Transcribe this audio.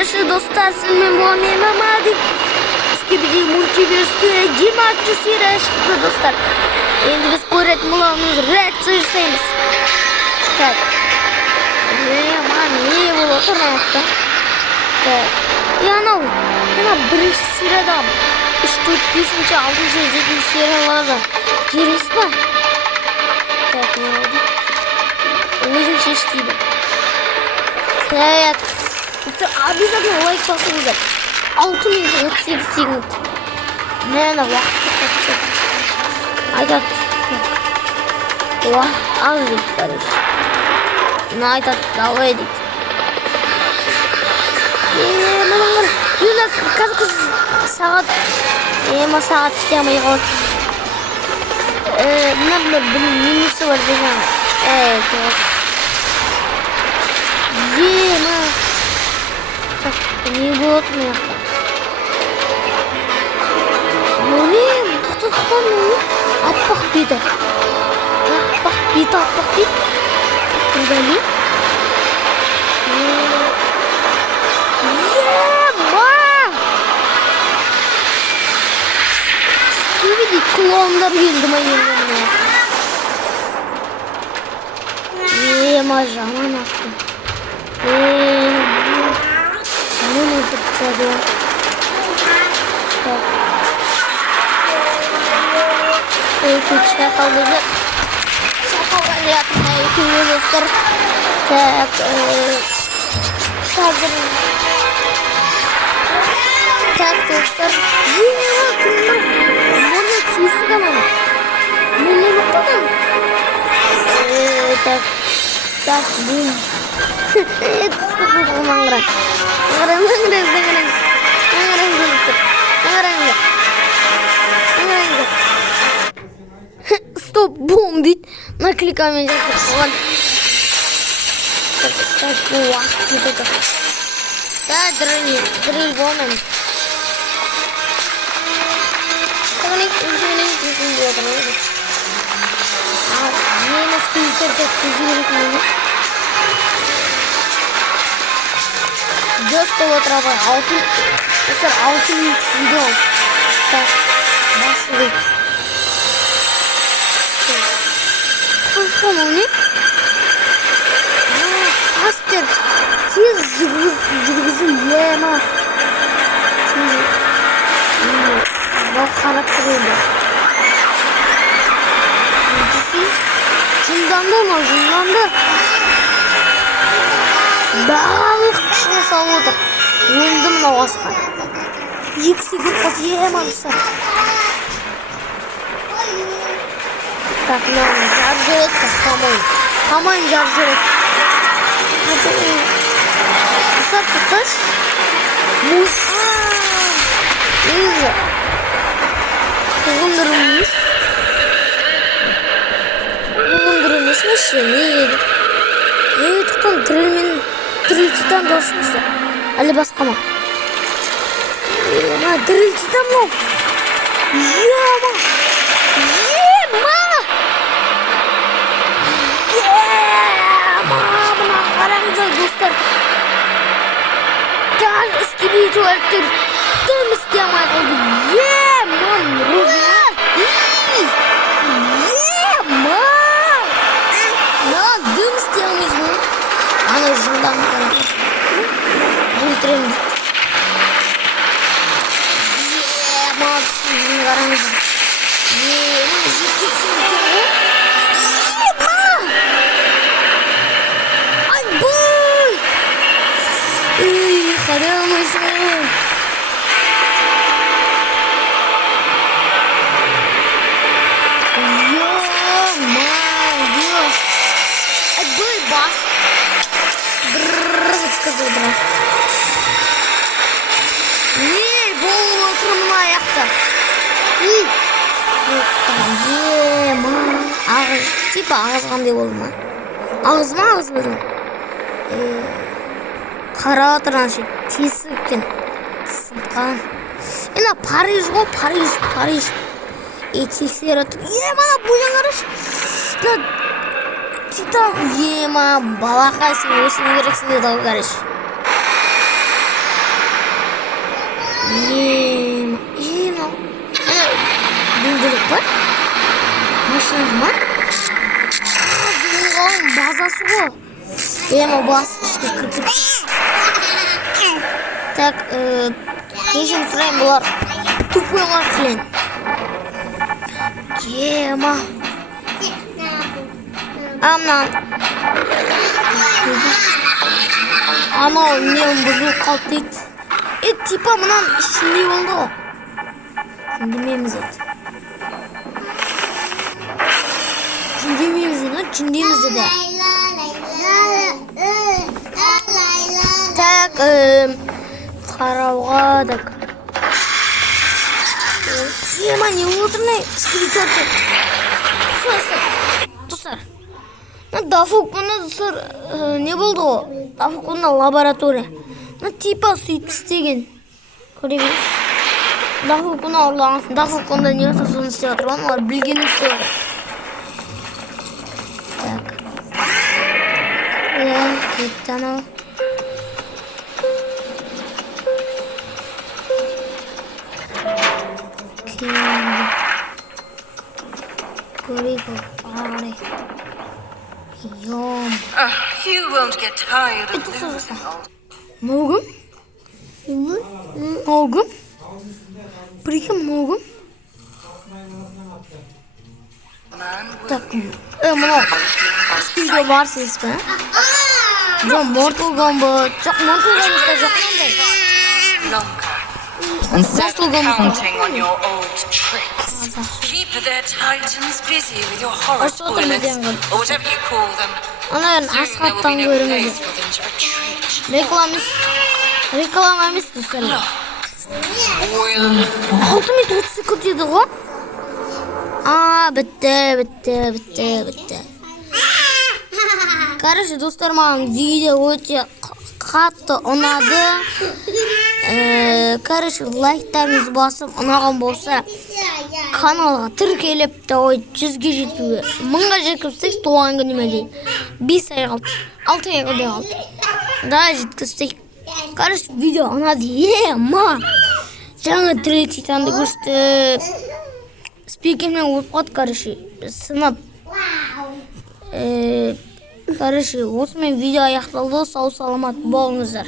Arkadaşlar dostlar sizinle bu anlayamam hadi. Skibidi multiverse cimartçı sire çıktı dostlar. Şimdi biz kuret mulanımız reaksiyonsayız. Tak. Niye bu oturmakta? Tak. Yana birinci sıradan 3, 4, 5, 6, 7 sıralarda giriş var. Tak ne oldu? Özüm şiştiydi. Evet. Abi zaten like basınca 6038 секунд. Ne vakit kaçacak? Aydat. Вах, azıcık karış. Ne aydat dava edik. Mana yine kız saat saat istemeyi kaldı. Ne bileyim bunun minisi var diyeceğim. Evet. Yema. Так, не будет меня. Ну не, тут ну, аппах бита. Аппах бита. Удали. Ема! Види, клондар geldi mayınlarına. Ема, жаман attı. Ne yapacağız? Tak. Küçük kaldırdı. Şaka yapmayı yapıyoruzdur. Tak. Hazır. Tak dostlar. Bunu çizgi tamam. Ne bakalım? Tak. Tak bu. Evet, sıkıntı mangara. Стоп, бум, бит. Накликаем вот. Так, вот это. Да, дрель момент. Just over trava altın. Mesela altın video. Tak. Basılık. Kısmı ne? Faster. Tiz cırgızı yema. Tiz. Bak karakteri. Zındandı. Барлық күшіне салып отыр. Önді мынау асқан. 2 секунд қатыйемамса. Так, мынау жар жүрек тастамайын. Тамайын жар жүрек. Құсап тұташ. Мұз. Нейді? Құғындырым емес. Құғындырым емес ме? Не еді? Тұқтан Дрил Титан досыңызда. Әлі басқа ма? Дрил Титан ма? Ема! Мына қараңыздар достар. Дәл іскебей туалеттер дым істей алмай қалды. Дым істей алмайсың. Аны жылдан өлтіремін. Максимум қараңыз. Жеткексің екен ғой. Ай бой! Қарай алмайсың. Ай бой бас. Сказал, брат. Не, голову отрывна аяқта. Ема. Ағыз. Типа ағыз қандай болды ма? Ағыз ма ағыз болдың? Қара отырған ше. Тесік екен. Сымқан. Ена Париж ғой, Париж. Тексер отыр. Ана бұйын қараш. Титан. Ема балақай сен өсің керексің деді ғой қараш. жақсы ғой. Ема бас ішке кірпік. Так, кешірім сұрайын, бұлар тупойлар келен. Ема. Амнан. Анау нем бұзылып қалды дейді. Типа мұнан ішінде болды ғой. Жүндемейміз еді. Жүндемейміз деді. Так, қарауға дақ. Ема, не отырмай? Скриптерді. Тұсар. Дафук бұны тұсар не болды ғой? Дафук бұны лаборатория. Типа сөйтіп істеген. Көре береш. Дафук бұны ұрлаған. Дафук бұнда не болса соны істеп отыр. Олар білгенін істеп отыр. Так. Кетті анау. You won't get tired of losing all. Mogum? Mogum? Прикинь, Mogum? Так, мынау студия барсыз ба? Жоқ, Mortal Kombat. Жоқ, Mortal Kombat жоқ қандай. Instead of counting on your old tricks, keep their titans busy with your horror spoilers, or whatever you call them. Ana Soon there will asfalttan be no görünüyor. place for them to retreat. Reklam emistir sen. Will 6 minut 30 sekund yedi o. Bitti. Короче, достар, маған видео өте қатты ұнады. Короче, лайктарыңыз басып ұнаған болса, каналға тіркеліп, 100-ге жетуге, 1000-ға жеткізсек, туған күніме дейін. 5 ай қалды, 6 ай қалды. Да, жеткізсек. Короче, видео ұнады. Ема! Жаңа Трек Титанды көрсетіп, спикермен өтіп қалды, короче, сынап. Короче, осымен видео аяқталды. Сау саламат болыңыздар.